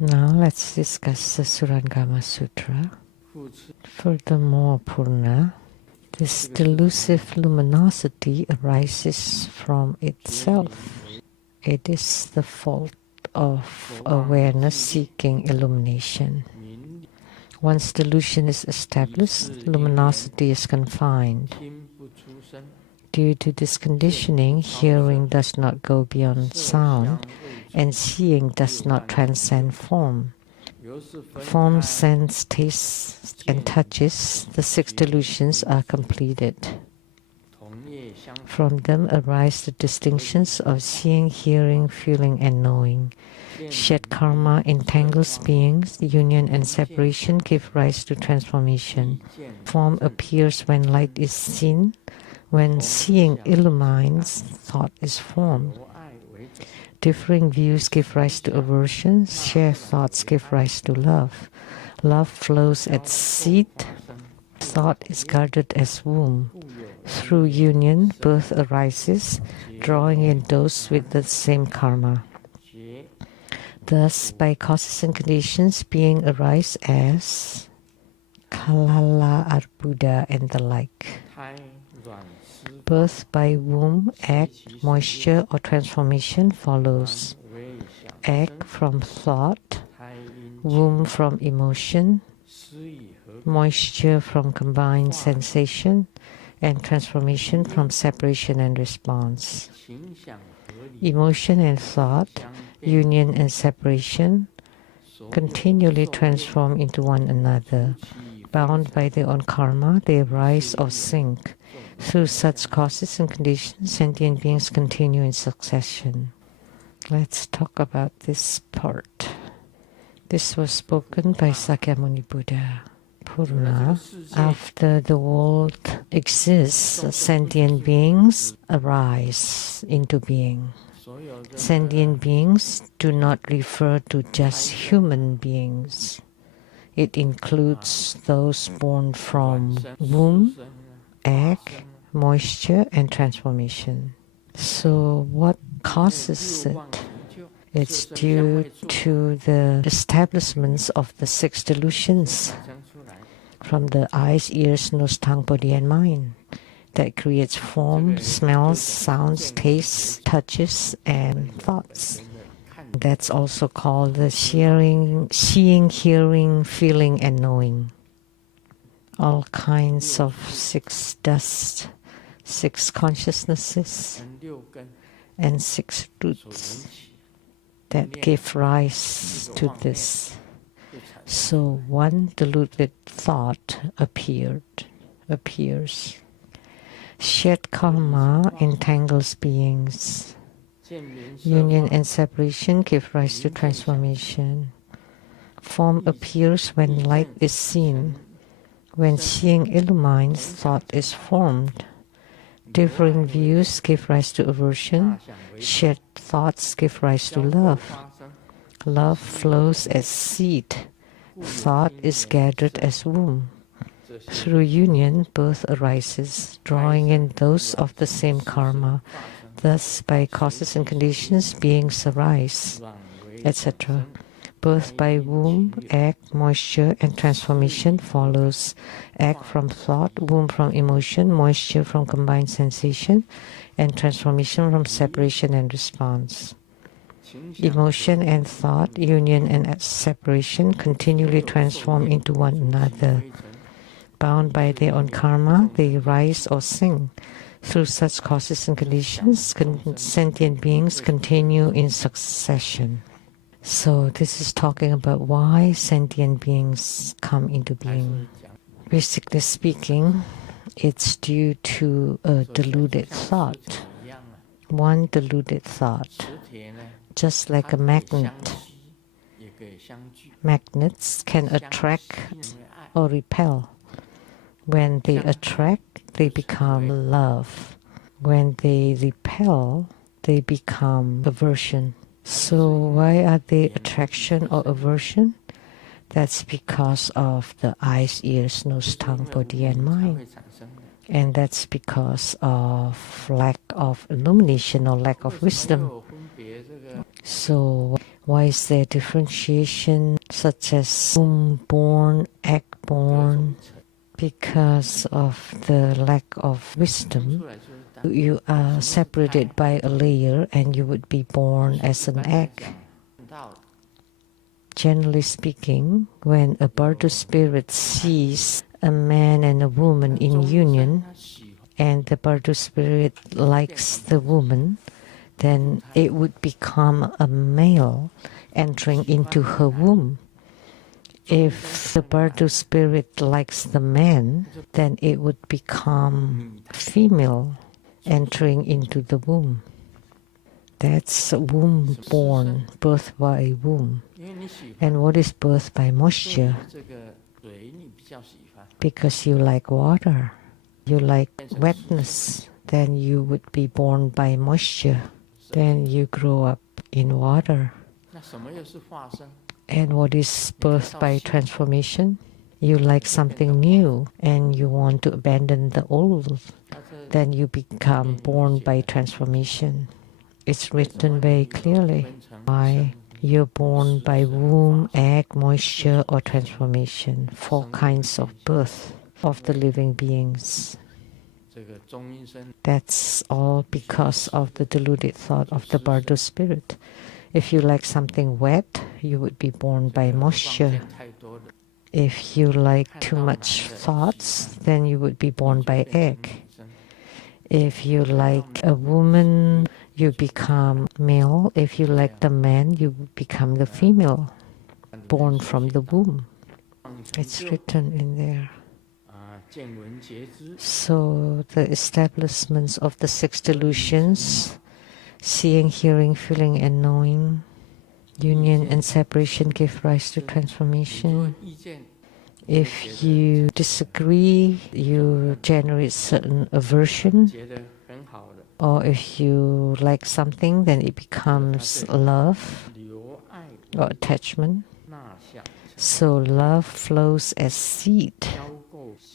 Now let's discuss the Surangama Sutra. Furthermore, Purna, this delusive luminosity arises from itself. It is the fault of awareness seeking illumination. Once delusion is established, luminosity is confined. Due to this conditioning, hearing does not go beyond sound, and seeing does not transcend form. Form, sense, taste, and touches, the 6 delusions are completed. From them arise the distinctions of seeing, hearing, feeling, and knowing. Shed karma entangles beings, union and separation give rise to transformation. Form appears when light is seen. When seeing illumines, thought is formed. Differing views give rise to aversion. Shared thoughts give rise to love. Love flows at seed. Thought is guarded as womb. Through union, birth arises, drawing in those with the same karma. Thus, by causes and conditions, being arise as kalala, arbuda, and the like. Birth by womb, egg, moisture, or transformation follows. Egg from thought, womb from emotion, moisture from combined sensation, and transformation from separation and response. Emotion and thought, union and separation, continually transform into one another. Bound by their own karma, they rise or sink. Through such causes and conditions, sentient beings continue in succession. Let's talk about this part. This was spoken by Sakyamuni Buddha. Purna, after the world exists, sentient beings arise into being. Sentient beings do not refer to just human beings. It includes those born from womb, egg, moisture, and transformation. So what causes it? It's due to the establishments of the 6 delusions from the eyes, ears, nose, tongue, body, and mind that creates form, smells, sounds, tastes, touches, and thoughts. That's also called the seeing, hearing, feeling, and knowing. All kinds of 6 dust, 6 consciousnesses, and 6 roots that give rise to this. So one deluded thought appears. Shared karma entangles beings. Union and separation give rise to transformation. Form appears when light is seen. When seeing illumines, thought is formed. Differing views give rise to aversion. Shared thoughts give rise to love. Love flows as seed. Thought is gathered as womb. Through union, birth arises, drawing in those of the same karma. Thus, by causes and conditions, beings arise, etc. Birth by womb, egg, moisture, and transformation follows. Egg from thought, womb from emotion, moisture from combined sensation, and transformation from separation and response. Emotion and thought, union and separation continually transform into one another. Bound by their own karma, they rise or sink. Through such causes and conditions, sentient beings continue in succession. So this is talking about why sentient beings come into being. Basically speaking, it's due to a deluded thought. One deluded thought. Just like a magnet. Magnets can attract or repel. When they attract, they become love. When they repel, they become aversion. So why are they attraction or aversion? That's because of the eyes, ears, nose, tongue, body, and mind. And that's because of lack of illumination or lack of wisdom. So why is there differentiation such as womb-born, egg-born? Because of the lack of wisdom, you are separated by a layer and you would be born as an egg. Generally speaking, when a Bardo spirit sees a man and a woman in union, and the Bardo spirit likes the woman, then it would become a male entering into her womb. If the Bardo spirit likes the man, then it would become female entering into the womb. That's womb born, birth by womb. And what is birth by moisture? Because you like water, you like wetness, then you would be born by moisture. Then you grow up in water. And what is birth by transformation? You like something new and you want to abandon the old. Then you become born by transformation. It's written very clearly why you're born by womb, egg, moisture, or transformation. 4 kinds of birth of the living beings. That's all because of the deluded thought of the Bardo spirit. If you like something wet, you would be born by moisture. If you like too much thoughts, then you would be born by egg. If you like a woman, you become male. If you like the man, you become the female, born from the womb. It's written in there. So the establishments of the 6 delusions, seeing, hearing, feeling, and knowing, union and separation give rise to transformation. If you disagree, you generate certain aversion. Or if you like something, then it becomes love or attachment. So love flows as seed,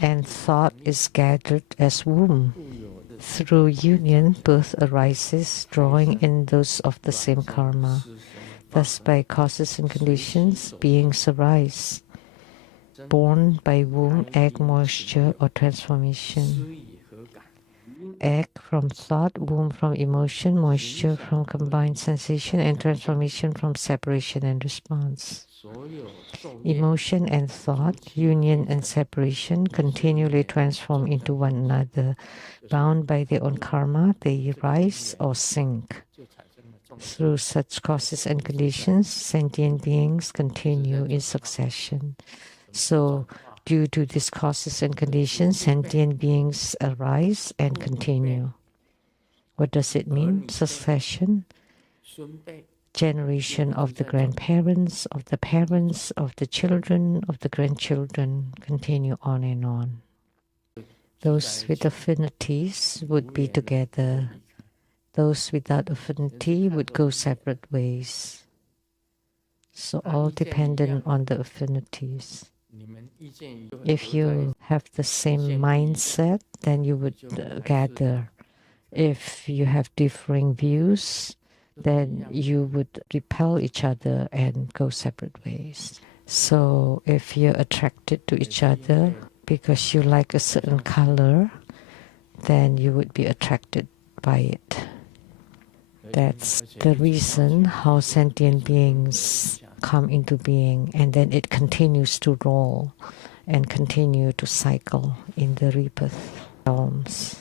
and thought is gathered as womb. Through union, birth arises, drawing in those of the same karma. Thus, by causes and conditions, beings arise, born by womb, egg, moisture, or transformation. Egg from thought, womb from emotion, moisture from combined sensation, and transformation from separation and response. Emotion and thought, union and separation continually transform into one another. Bound by their own karma, they rise or sink. Through such causes and conditions, sentient beings continue in succession. So, due to these causes and conditions, sentient beings arise and continue. What does it mean? Succession, generation of the grandparents, of the parents, of the children, of the grandchildren, continue on and on. Those with affinities would be together. Those without affinity would go separate ways. So all dependent on the affinities. If you have the same mindset, then you would gather. If you have differing views, then you would repel each other and go separate ways. So if you're attracted to each other because you like a certain color, then you would be attracted by it. That's the reason how sentient beings come into being, and then it continues to roll and continue to cycle in the rebirth realms.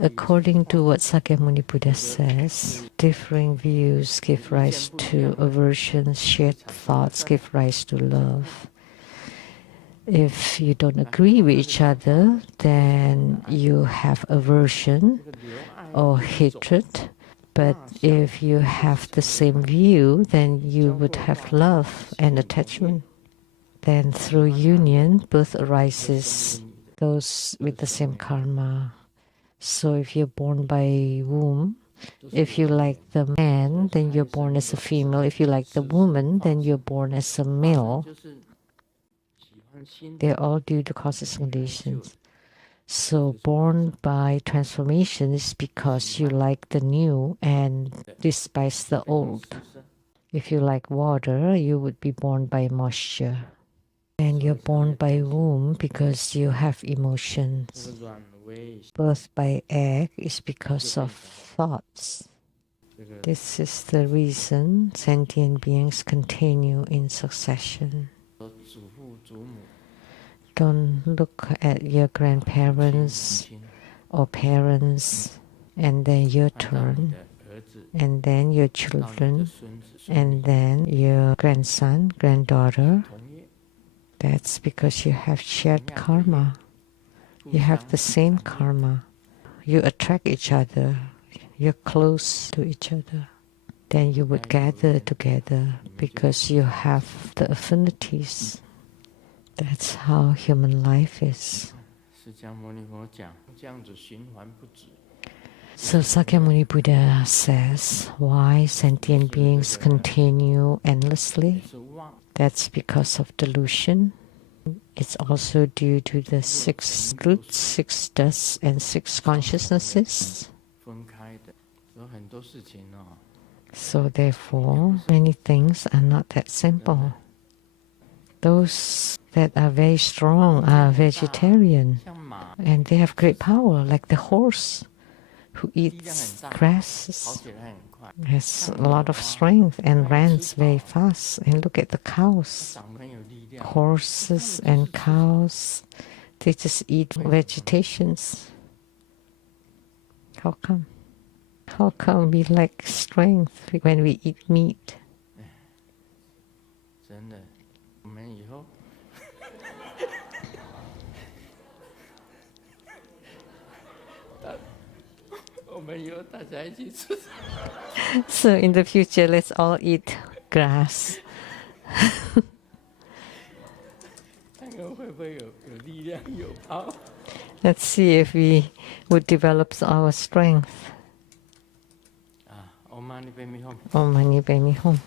According to what Sakyamuni Buddha says, differing views give rise to aversion, shared thoughts give rise to love. If you don't agree with each other, then you have aversion or hatred. But if you have the same view, then you would have love and attachment. Then through union, birth arises, those with the same karma. So if you're born by womb, if you like the man, then you're born as a female. If you like the woman, then you're born as a male. They're all due to causes and conditions. So born by transformation is because you like the new and despise the old. If you like water, you would be born by moisture. And you're born by womb because you have emotions. Birth by egg is because of thoughts. This is the reason sentient beings continue in succession. Don't look at your grandparents or parents and then your turn, and then your children, and then your grandson, granddaughter. That's because you have shared karma. You have the same karma. You attract each other. You're close to each other. Then you would gather together because you have the affinities. That's how human life is. So Sakyamuni Buddha says, why sentient beings continue endlessly? That's because of delusion. It's also due to the 6 roots, 6 dusts, and 6 consciousnesses. So therefore, many things are not that simple. Those that are very strong are vegetarian, and they have great power, like the horse who eats grasses, has a lot of strength and runs very fast. And look at the cows. Horses and cows, they just eat vegetations. How come? How come we lack strength when we eat meat? So in the future, let's all eat grass. Let's see if we would develop our strength. Om Mani Padme Hum.